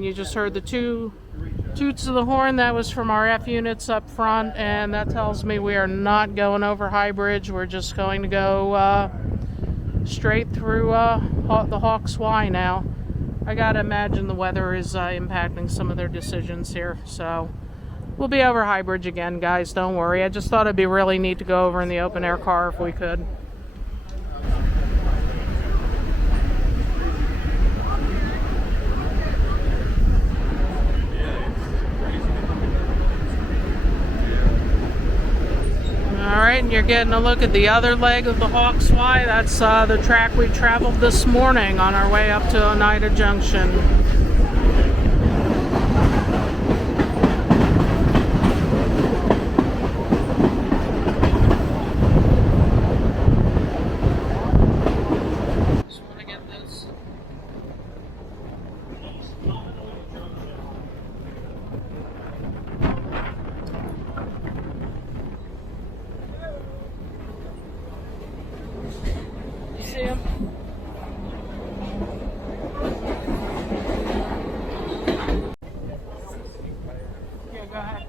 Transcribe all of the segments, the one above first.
and you just heard the two toots of the horn. That was from our F units up front, and that tells me we are not going over High Bridge. We're just going to go straight through the Haucks Y now. I gotta imagine the weather is impacting some of their decisions here, so we'll be over High Bridge again, guys. Don't worry. I just thought it'd be really neat to go over in the open air car if we could. Alright, and you're getting a look at the other leg of the Haucks Y. That's the track we traveled this morning on our way up to Oneida Junction. Just want to get this. See him? Yeah, go ahead.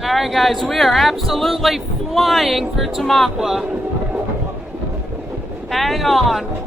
Alright guys, we are absolutely flying through Tamaqua. Hang on.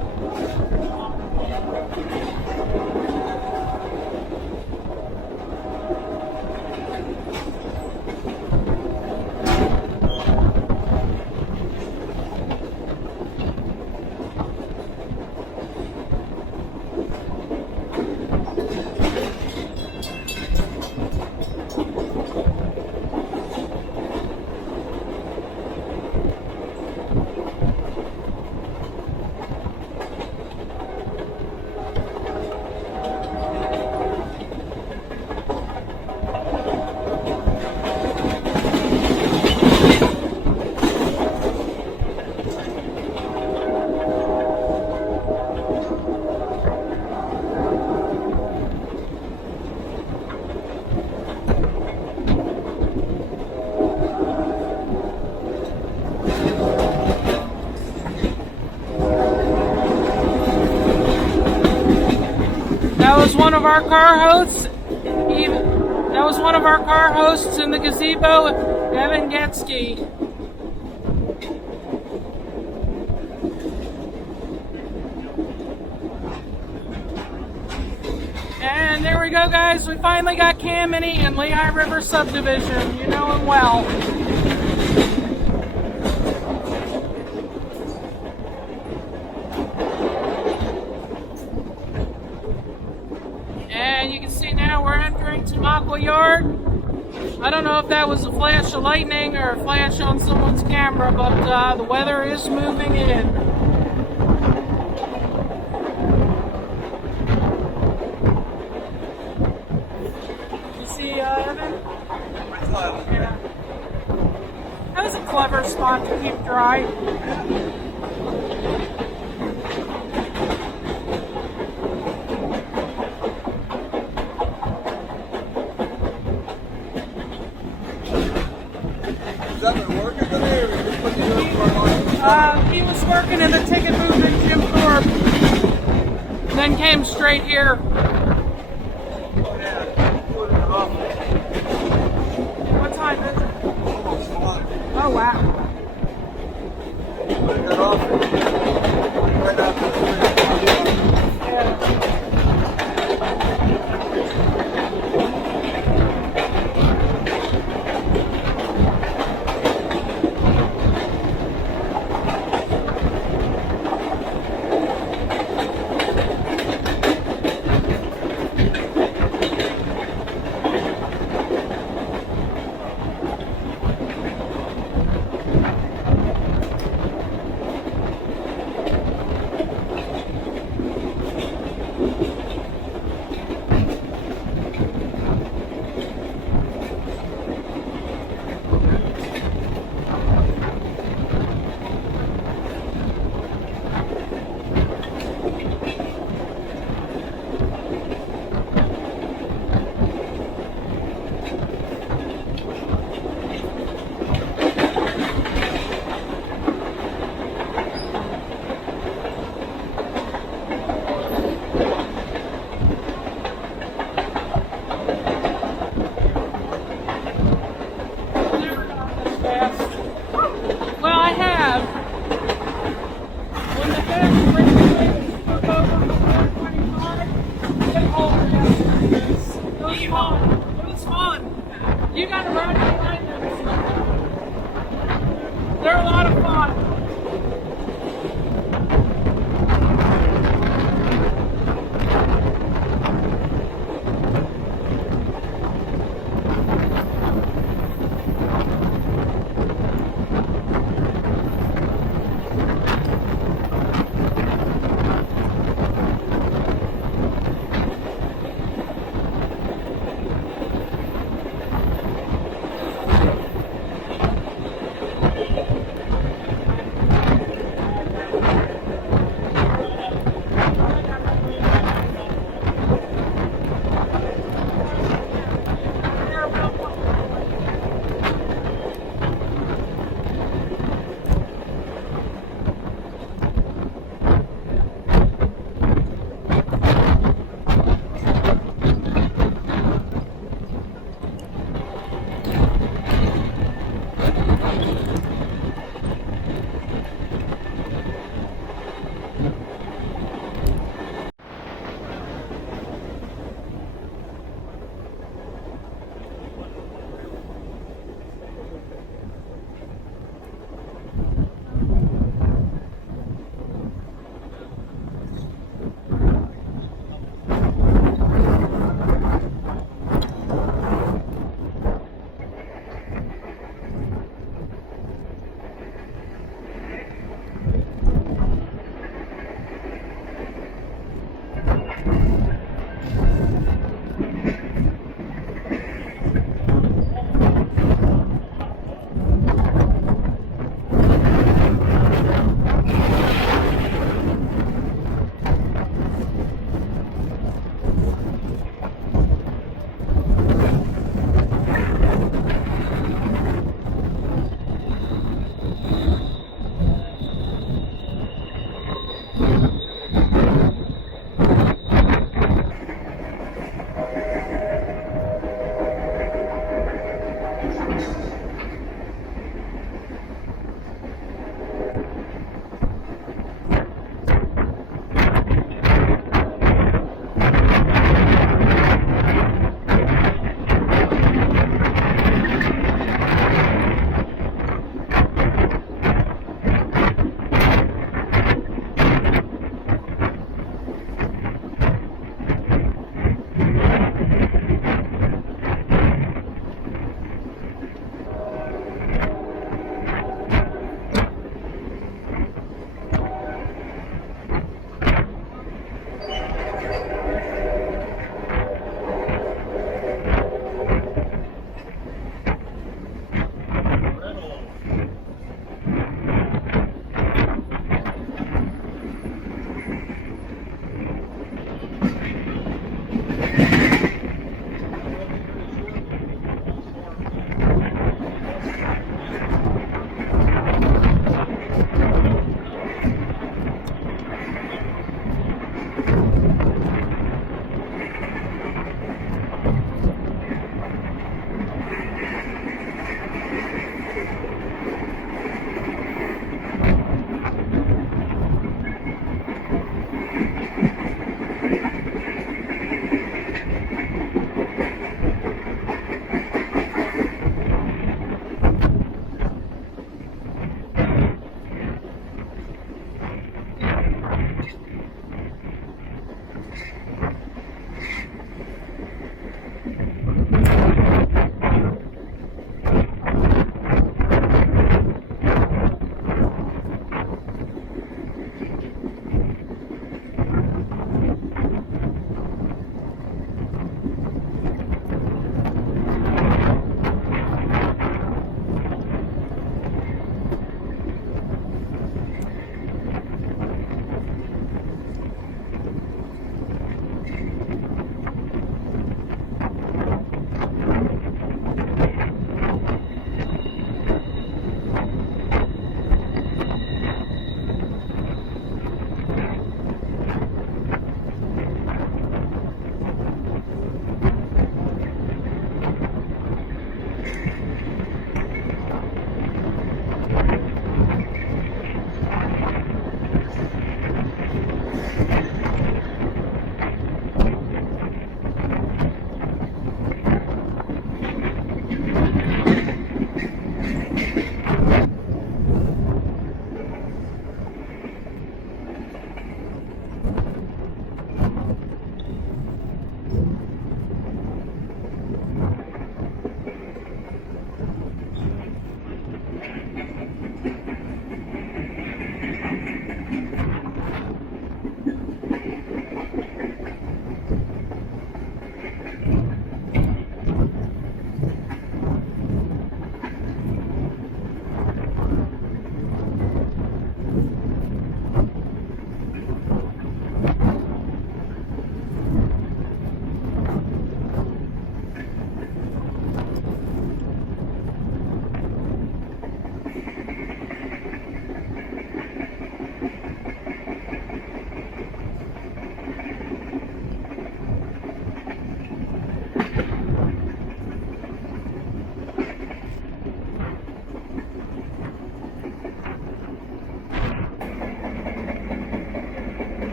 our car hosts. That was one of our car hosts in the gazebo, Evan Getsky. And there we go, guys. We finally got Cammony and Lehigh River Subdivision. You know him well. And you can see now we're entering Tamaqua Yard. I don't know if that was a flash of lightning or a flash on someone's camera, but the weather is moving in. You see, Evan? Yeah. That was a clever spot to keep dry. He was working in the ticket booth at Jim Thorpe, then came straight here. What time is it? Oh, wow. They're a lot of fun.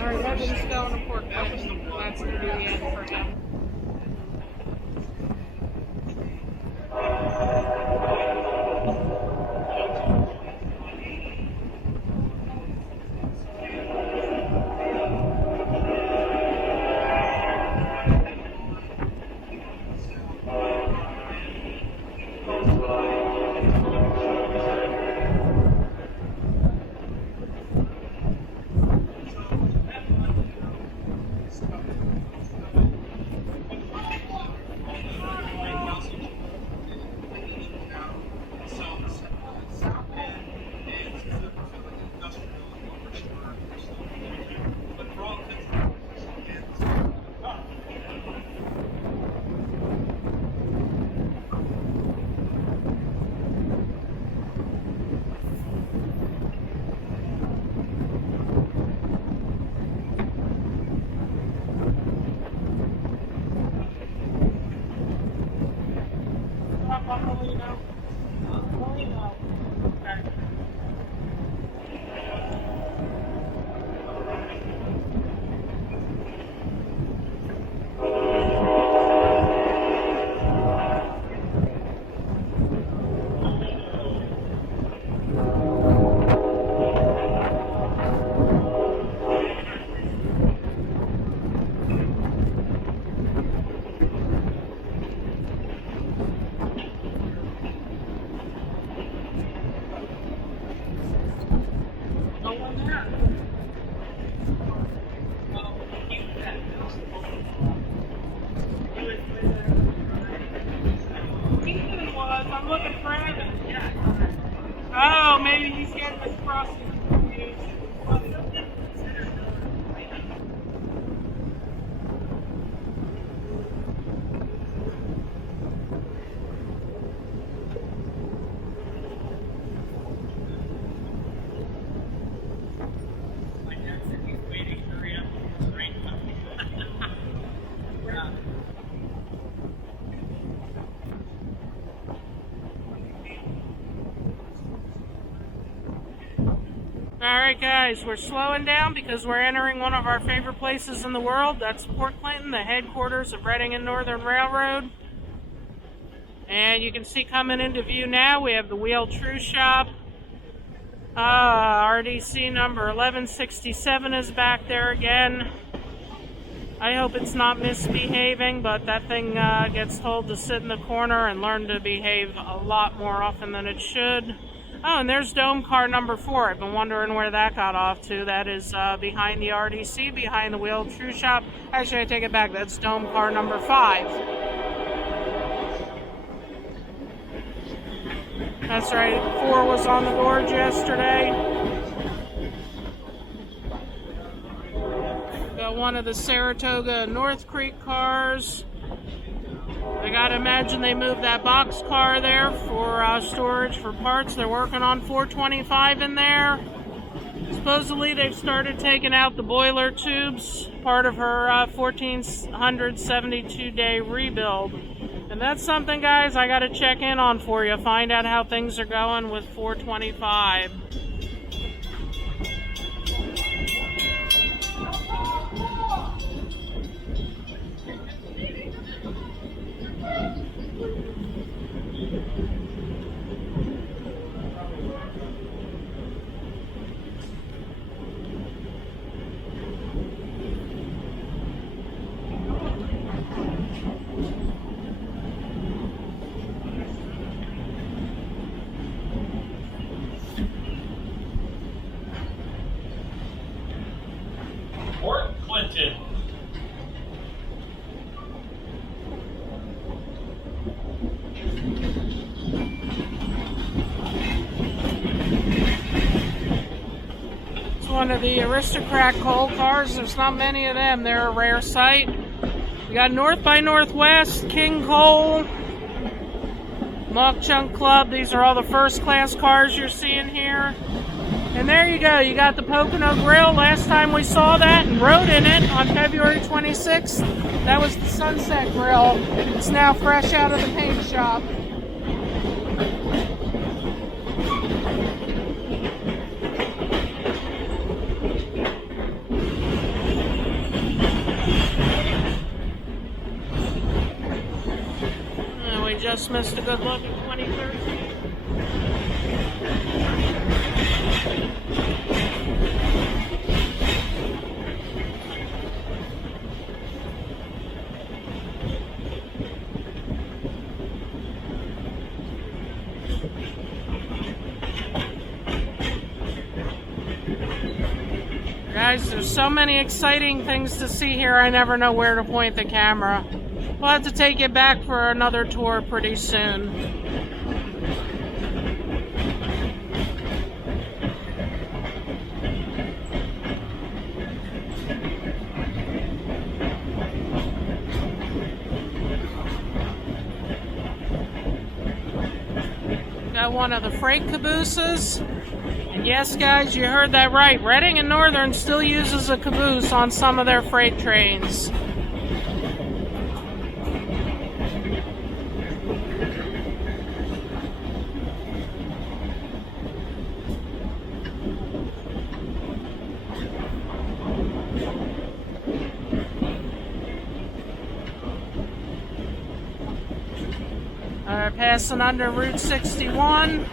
Alright, Evan's going to Port Clinton. That's going to be the end for him. Oh, maybe he's getting this crossing confused. Alright guys, we're slowing down because we're entering one of our favorite places in the world. That's Port Clinton, the headquarters of Reading and Northern Railroad. And you can see coming into view now, we have the Wheel True Shop. RDC number 1167 is back there again. I hope it's not misbehaving, but that thing gets told to sit in the corner and learn to behave a lot more often than it should. Oh, and there's Dome car number 4. I've been wondering where that got off to. That is behind the RDC, behind the Wheel True Shop. Actually, I take it back. That's Dome car number 5. That's right. 4 was on the gorge yesterday. Got one of the Saratoga North Creek cars. I gotta imagine they moved that box car there for storage for parts. They're working on 425 in there. Supposedly they've started taking out the boiler tubes, part of her 1,472-day rebuild. And that's something, guys, I gotta check in on for you, find out how things are going with 425. Port Clinton. It's one one of the aristocrat coal cars. There's not many of them. They're a rare sight. We got North by Northwest, King Coal, Mock Chunk Club. These are all the first class cars you're seeing here. And there you go. You got the Pocono Grill. Last time we saw that and rode in it on February 26th. That was the Sunset Grill. It's now fresh out of the paint shop. And we just missed a good look at 2013. Guys, there's so many exciting things to see here, I never know where to point the camera. We'll have to take it back for another tour pretty soon. Got one of the freight cabooses. Yes, guys, you heard that right. Reading and Northern still uses a caboose on some of their freight trains. Alright, passing under Route 61.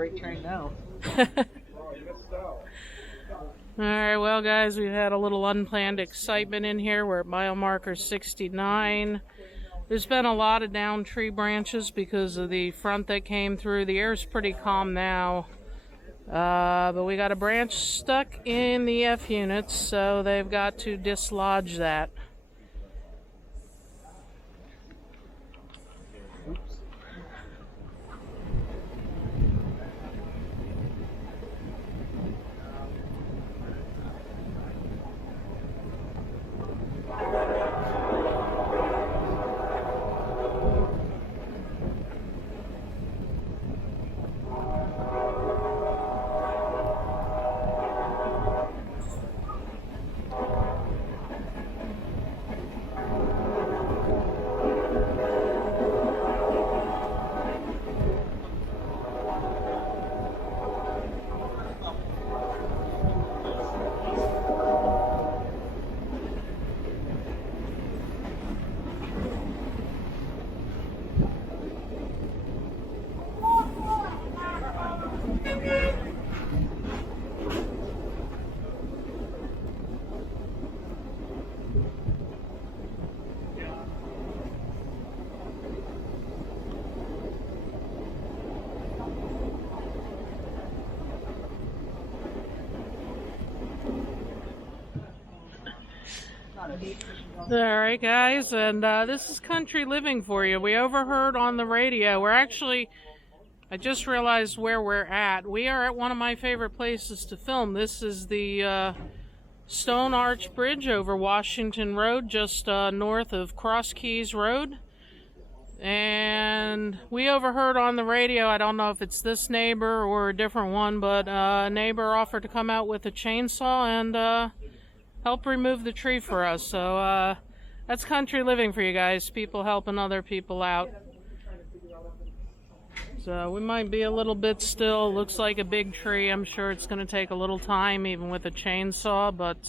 freight train now. Alright, well guys, we've had a little unplanned excitement in here. We're at mile marker 69. There's been a lot of downed tree branches because of the front that came through. The air's pretty calm now. But we got a branch stuck in the F units, so they've got to dislodge that. Alright guys, and this is country living for you. We overheard on the radio. I just realized where we're at. We are at one of my favorite places to film. This is the Stone Arch Bridge over Washington Road, just north of Cross Keys Road. And we overheard on the radio, I don't know if it's this neighbor or a different one, but a neighbor offered to come out with a chainsaw and help remove the tree for us. So that's country living for you guys, people helping other people out. So we might be a little bit still. Looks like a big tree. I'm sure it's going to take a little time even with a chainsaw, but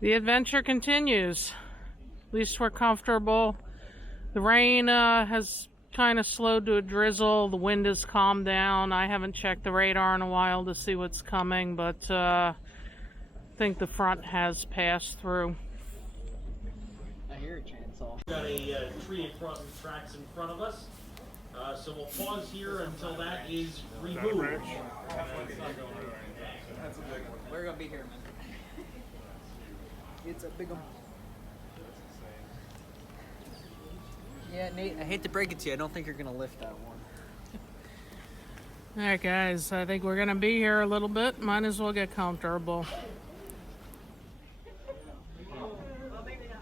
the adventure continues. At least we're comfortable. The rain has kind of slowed to a drizzle. The wind has calmed down. I haven't checked the radar in a while to see what's coming, but I think the front has passed through. I hear a chainsaw. We've got a tree across the tracks in front of us, so we'll pause here until that is removed. We're gonna be here, man. It's a big one. Yeah, Nate, I hate to break it to you, I don't think you're gonna lift that one. Alright guys, I think we're gonna be here a little bit. Might as well get comfortable.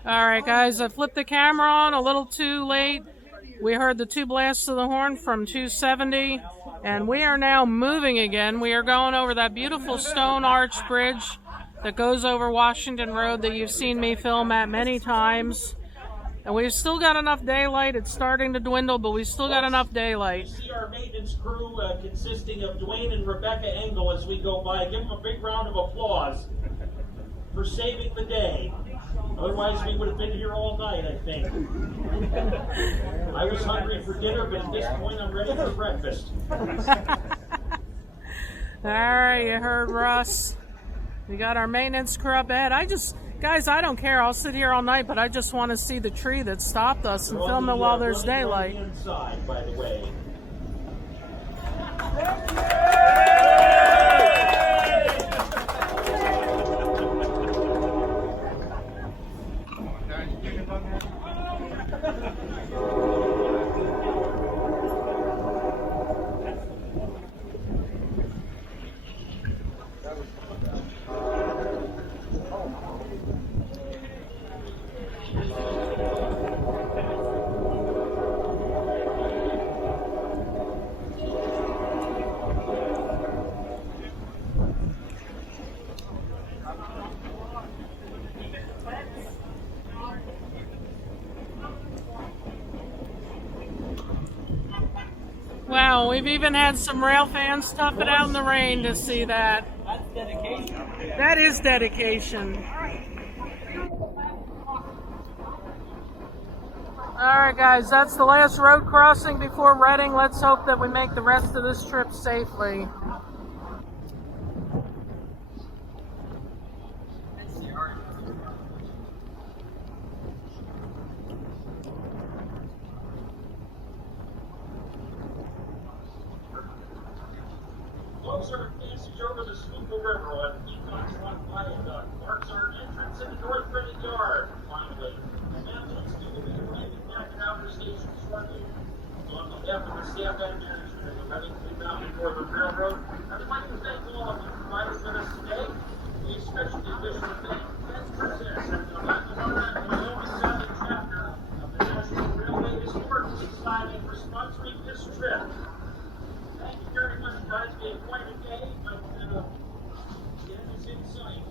Alright guys, I flipped the camera on a little too late. We heard the 2 blasts of the horn from 270, and we are now moving again. We are going over that beautiful Stone Arch Bridge that goes over Washington Road that you've seen me film at many times. And we've still got enough daylight. It's starting to dwindle, but we've still got enough daylight. See our maintenance crew consisting of Dwayne and Rebecca Engel as we go by. Give them a big round of applause for saving the day. Otherwise, we would have been here all night, I think. I was hungry for dinner, but at this point, I'm ready for breakfast. Alright, you heard Russ. We got our maintenance crew up ahead. Guys, I don't care. I'll sit here all night, but I just want to see the tree that stopped us and film it while there's daylight. Inside, by the way. Wow, we've even had some rail fans tough it out in the rain to see that. That's dedication. That is dedication. Alright guys, that's the last road crossing before Reading. Let's hope that we make the rest of this trip safely. observe passage over the Schuylkill River on Peacock's Rock Viaduct marks our entrance into North Reading Yard, finally. And now let's do the arriving back at Outer Station shortly. On behalf of the staff and management of the Reading Mountain Northern Railroad, I would like to thank all of you for riding with us today. We especially wish to thank Ken Princess and the Oneida chapter of the National Railway Historical Society for sponsoring this trip. Thank you very much, guys. We had quite a day, but the end is in sight.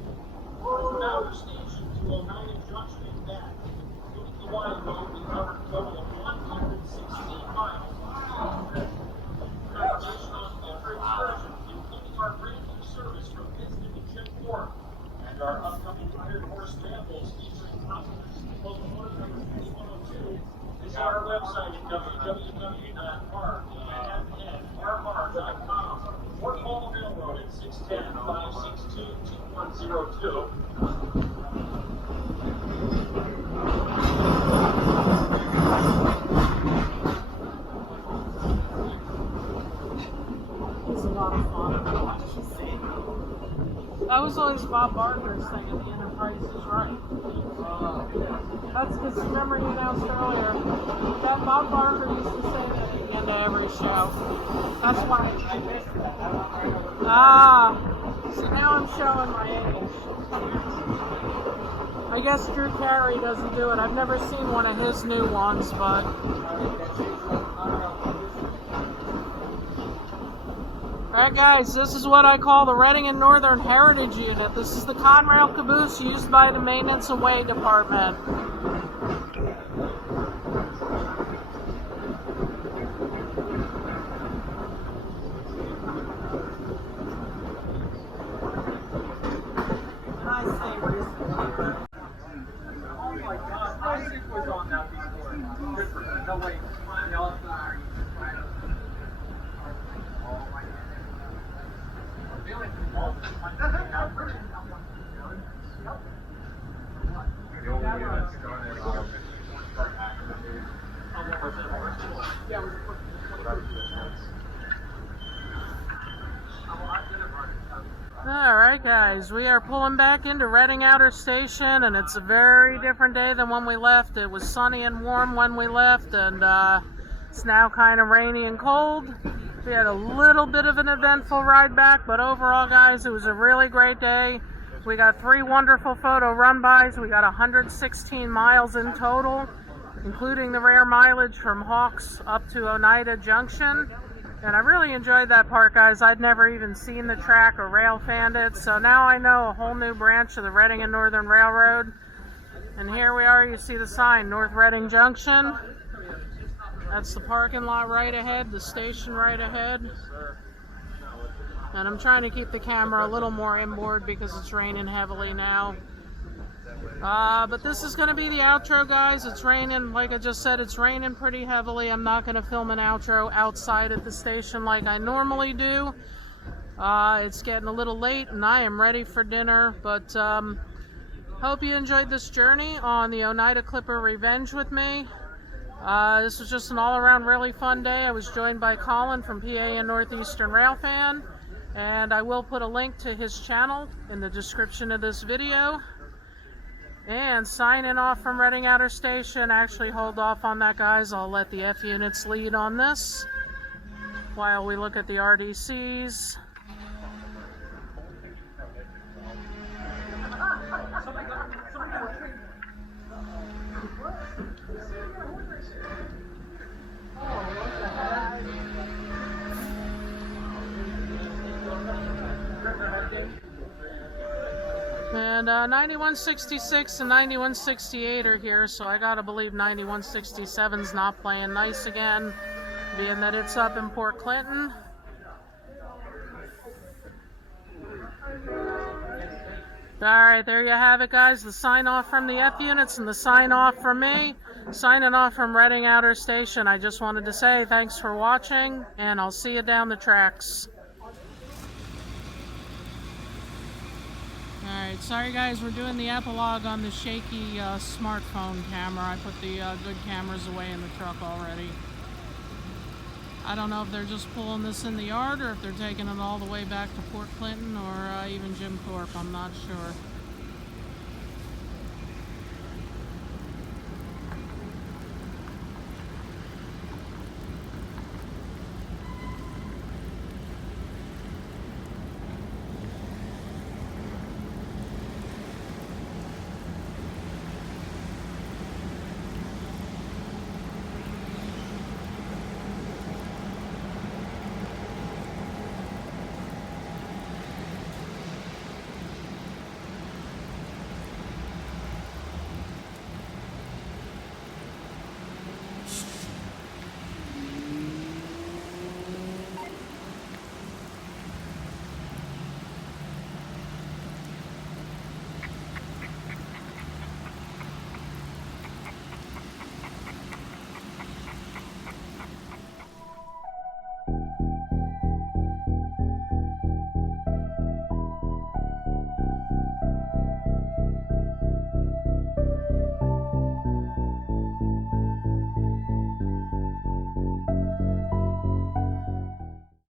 From Outer Station to Oneida Junction and back, including the wide road, we covered a total of 116 miles. Information on every excursion, including our brand new service from Pittston to Chip Fork, and our upcoming 100-horse rambles featuring competition locomotive number 2102. Visit our website at www.rmn.com or call the railroad at 610-562-2102. It's a lot of fun. That was always Bob Barker's thing at the Enterprise is Right. That's because, remember you announced earlier, that Bob Barker used to say that at the end of every show. That's why I missed that. So now I'm showing my age. I guess Drew Carey doesn't do it. I've never seen one of his new ones, but... Alright guys, this is what I call the Reading and Northern Heritage Unit. This is the Conrail caboose used by the Maintenance and Way Department. Oh my god, Isaac was on that before. No, wait. Alright guys, we are pulling back into Reading Outer Station, and it's a very different day than when we left. It was sunny and warm when we left, and it's now kind of rainy and cold. We had a little bit of an eventful ride back, but overall guys, it was a really great day. We got 3 wonderful photo run-bys. We got 116 miles in total, including the rare mileage from Haucks up to Oneida Junction. And I really enjoyed that part, guys. I'd never even seen the track or rail-fanned it, so now I know a whole new branch of the Reading and Northern Railroad. And here we are, you see the sign, North Reading Junction. That's the parking lot right ahead, the station right ahead. And I'm trying to keep the camera a little more inboard because it's raining heavily now. But this is going to be the outro, guys. It's raining, like I just said, it's raining pretty heavily. I'm not going to film an outro outside at the station like I normally do. It's getting a little late and I am ready for dinner, but hope you enjoyed this journey on the Oneida Clipper Revenge with me. This was just an all-around really fun day. I was joined by Colin from PA and Northeastern Railfan, and I will put a link to his channel in the description of this video. And signing off from Reading Outer Station. Actually, hold off on that, guys. I'll let the F units lead on this while we look at the RDCs. And 9166 and 9168 are here, so I gotta believe 9167's not playing nice again, being that it's up in Port Clinton. Alright, there you have it, guys. The sign off from the F units and the sign off from me. Signing off from Reading Outer Station. I just wanted to say thanks for watching, and I'll see you down the tracks. Alright, sorry guys, we're doing the epilogue on the shaky smartphone camera. I put the good cameras away in the truck already. I don't know if they're just pulling this in the yard or if they're taking it all the way back to Port Clinton or even Jim Thorpe. I'm not sure.